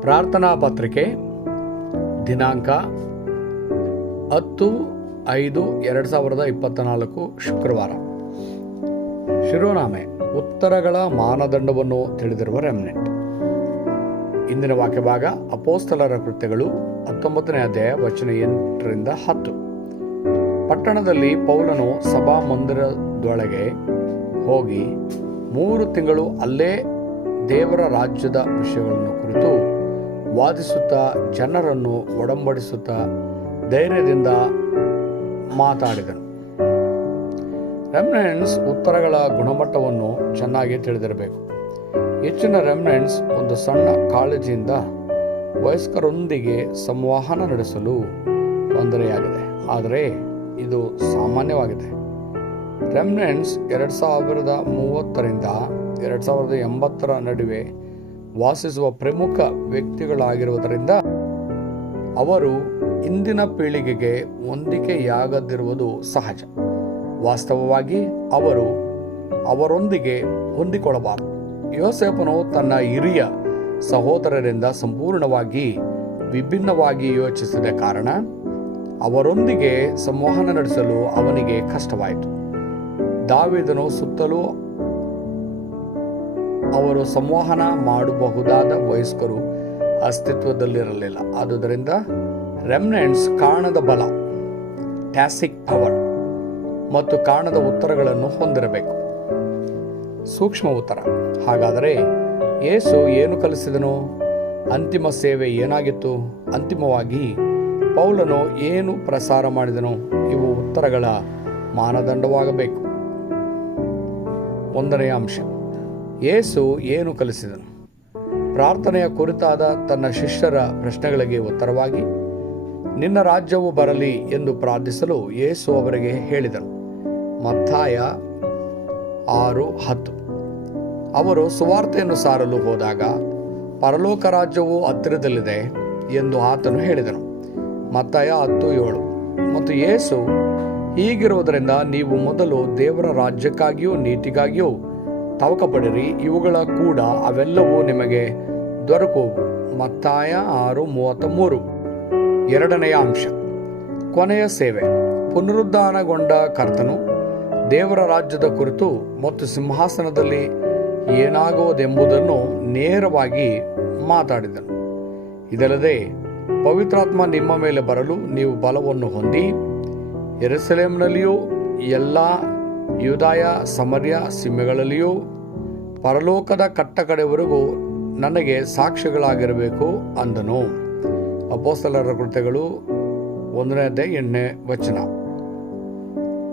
ಪ್ರಾರ್ಥನಾ ಪತ್ರಿಕೆ, ದಿನಾಂಕ ಹತ್ತು ಐದು ಎರಡು ಸಾವಿರದ ಇಪ್ಪತ್ತ ನಾಲ್ಕು ಶುಕ್ರವಾರ. ಶಿರೋನಾಮೆ, ಉತ್ತರಗಳ ಮಾನದಂಡವನ್ನು ತಿಳಿದಿರುವ ರೆಮ್ನೆಂಟ್. ಇಂದಿನ ವಾಕ್ಯಭಾಗ, ಅಪೋಸ್ತಲರ ಕೃತ್ಯಗಳು, ಹತ್ತೊಂಬತ್ತನೇ ಅಧ್ಯಾಯ, ವಚನ ಎಂಟರಿಂದ ಹತ್ತು. ಪಟ್ಟಣದಲ್ಲಿ ಪೌಲನು ಸಭಾ ಮಂದಿರದೊಳಗೆ ಹೋಗಿ ಮೂರು ತಿಂಗಳು ಅಲ್ಲೇ ದೇವರ ರಾಜ್ಯದ ವಿಷಯಗಳನ್ನು ಕುರಿತು ವಾದಿಸುತ್ತಾ ಜನರನ್ನು ಒಡಂಬಡಿಸುತ್ತಾ ಧೈರ್ಯದಿಂದ ಮಾತಾಡಿದನು. ರೆಮ್ನೆಂಟ್ಸ್ ಉತ್ತರಗಳ ಗುಣಮಟ್ಟವನ್ನು ಚೆನ್ನಾಗಿ ತಿಳಿದಿರಬೇಕು. ಹೆಚ್ಚಿನ ರೆಮ್ನೆಂಟ್ಸ್ ಒಂದು ಸಣ್ಣ ಕಾಳಜಿಯಿಂದ ವಯಸ್ಕರೊಂದಿಗೆ ಸಂವಹನ ನಡೆಸಲು ತೊಂದರೆಯಾಗಿದೆ. ಆದರೆ ಇದು ಸಾಮಾನ್ಯವಾಗಿದೆ. ರೆಮ್ನೆಂಟ್ಸ್ ಎರಡು ಸಾವಿರದ ಮೂವತ್ತರಿಂದ ಎರಡು ಸಾವಿರದ ಎಂಬತ್ತರ ನಡುವೆ ವಾಸಿಸುವ ಪ್ರಮುಖ ವ್ಯಕ್ತಿಗಳಾಗಿರುವುದರಿಂದ ಅವರು ಇಂದಿನ ಪೀಳಿಗೆಗೆ ಹೊಂದಿಕೆಯಾಗದಿರುವುದು ಸಹಜ. ವಾಸ್ತವವಾಗಿ ಅವರು ಅವರೊಂದಿಗೆ ಹೊಂದಿಕೊಳ್ಳಬಾರದು. ಯೋಸೇಪನು ತನ್ನ ಹಿರಿಯ ಸಹೋದರರಿಂದ ಸಂಪೂರ್ಣವಾಗಿ ವಿಭಿನ್ನವಾಗಿ ಯೋಚಿಸಿದ ಕಾರಣ ಅವರೊಂದಿಗೆ ಸಂವಹನ ನಡೆಸಲು ಅವನಿಗೆ ಕಷ್ಟವಾಯಿತು. ದಾವಿದನು ಸುತ್ತಲೂ ಅವರು ಸಂವಹನ ಮಾಡಬಹುದಾದ ವಯಸ್ಕರು ಅಸ್ತಿತ್ವದಲ್ಲಿರಲಿಲ್ಲ. ಆದುದರಿಂದ ರೆಮ್ನೆಂಟ್ಸ್ ಕಾಣದ ಬಲ, ಟ್ಯಾಸಿಕ್ ಪವರ್ ಮತ್ತು ಕಾಣದ ಉತ್ತರಗಳನ್ನು ಹೊಂದಿರಬೇಕು. ಸೂಕ್ಷ್ಮ ಉತ್ತರ, ಹಾಗಾದರೆ ಏಸು ಏನು ಕಲಿಸಿದನು? ಅಂತಿಮ ಸೇವೆ ಏನಾಗಿತ್ತು? ಅಂತಿಮವಾಗಿ ಪೌಲನು ಏನು ಪ್ರಸಾರ ಮಾಡಿದನು? ಇವು ಉತ್ತರಗಳ ಮಾನದಂಡವಾಗಬೇಕು. ಒಂದನೆಯ ಅಂಶ ಯೇಸು ಏನು ಕಲಿಸಿದನು? ಪ್ರಾರ್ಥನೆಯ ಕುರಿತಾದ ತನ್ನ ಶಿಷ್ಯರ ಪ್ರಶ್ನೆಗಳಿಗೆ ಉತ್ತರವಾಗಿ, ನಿನ್ನ ರಾಜ್ಯವು ಬರಲಿ ಎಂದು ಪ್ರಾರ್ಥಿಸಲು ಯೇಸು ಅವರಿಗೆ ಹೇಳಿದನು. ಮತ್ತಾಯ ಆರು ಹತ್ತು. ಅವರು ಸುವಾರ್ತೆಯನ್ನು ಸಾರಲು ಹೋದಾಗ, ಪರಲೋಕ ರಾಜ್ಯವು ಹತ್ತಿರದಲ್ಲಿದೆ ಎಂದು ಆತನು ಹೇಳಿದನು. ಮತ್ತಾಯ ಹತ್ತು ಏಳು. ಮತ್ತು ಯೇಸು, ಹೀಗಿರುವುದರಿಂದ ನೀವು ಮೊದಲು ದೇವರ ರಾಜ್ಯಕ್ಕಾಗಿಯೂ ನೀತಿಗಾಗಿಯೂ ತವಕ ಇವುಗಳ ಕೂಡ ಅವೆಲ್ಲವೂ ನಿಮಗೆ ದೊರಕುವು. ಮತ್ತಾಯ ಆರು ಮೂವತ್ತ ಮೂರು ಎರಡನೆಯ ಅಂಶ. ಕೊನೆಯ ಸೇವೆ. ಪುನರುದ್ಧಾನಗೊಂಡ ಕರ್ತನು ದೇವರ ರಾಜ್ಯದ ಕುರಿತು ಮತ್ತು ಸಿಂಹಾಸನದಲ್ಲಿ ಏನಾಗುವುದೆಂಬುದನ್ನು ನೇರವಾಗಿ ಮಾತಾಡಿದನು. ಇದಲ್ಲದೆ, ಪವಿತ್ರಾತ್ಮ ನಿಮ್ಮ ಮೇಲೆ ಬರಲು ನೀವು ಬಲವನ್ನು ಹೊಂದಿ ಎರಸಲೇಮ್ನಲ್ಲಿಯೂ ಎಲ್ಲ ಯುದಾಯ ಸಮರ್ಯ ಸೀಮೆಗಳಲ್ಲಿಯೂ ಪರಲೋಕದ ಕಟ್ಟಕಡೆವರೆಗೂ ನನಗೆ ಸಾಕ್ಷಿಗಳಾಗಿರಬೇಕು ಅಂದನು. ಅಪೋಸ್ತಲರ ಕೃತ್ಯಗಳು ಒಂದನೇದೇ ಎಣ್ಣೆ ವಚನ.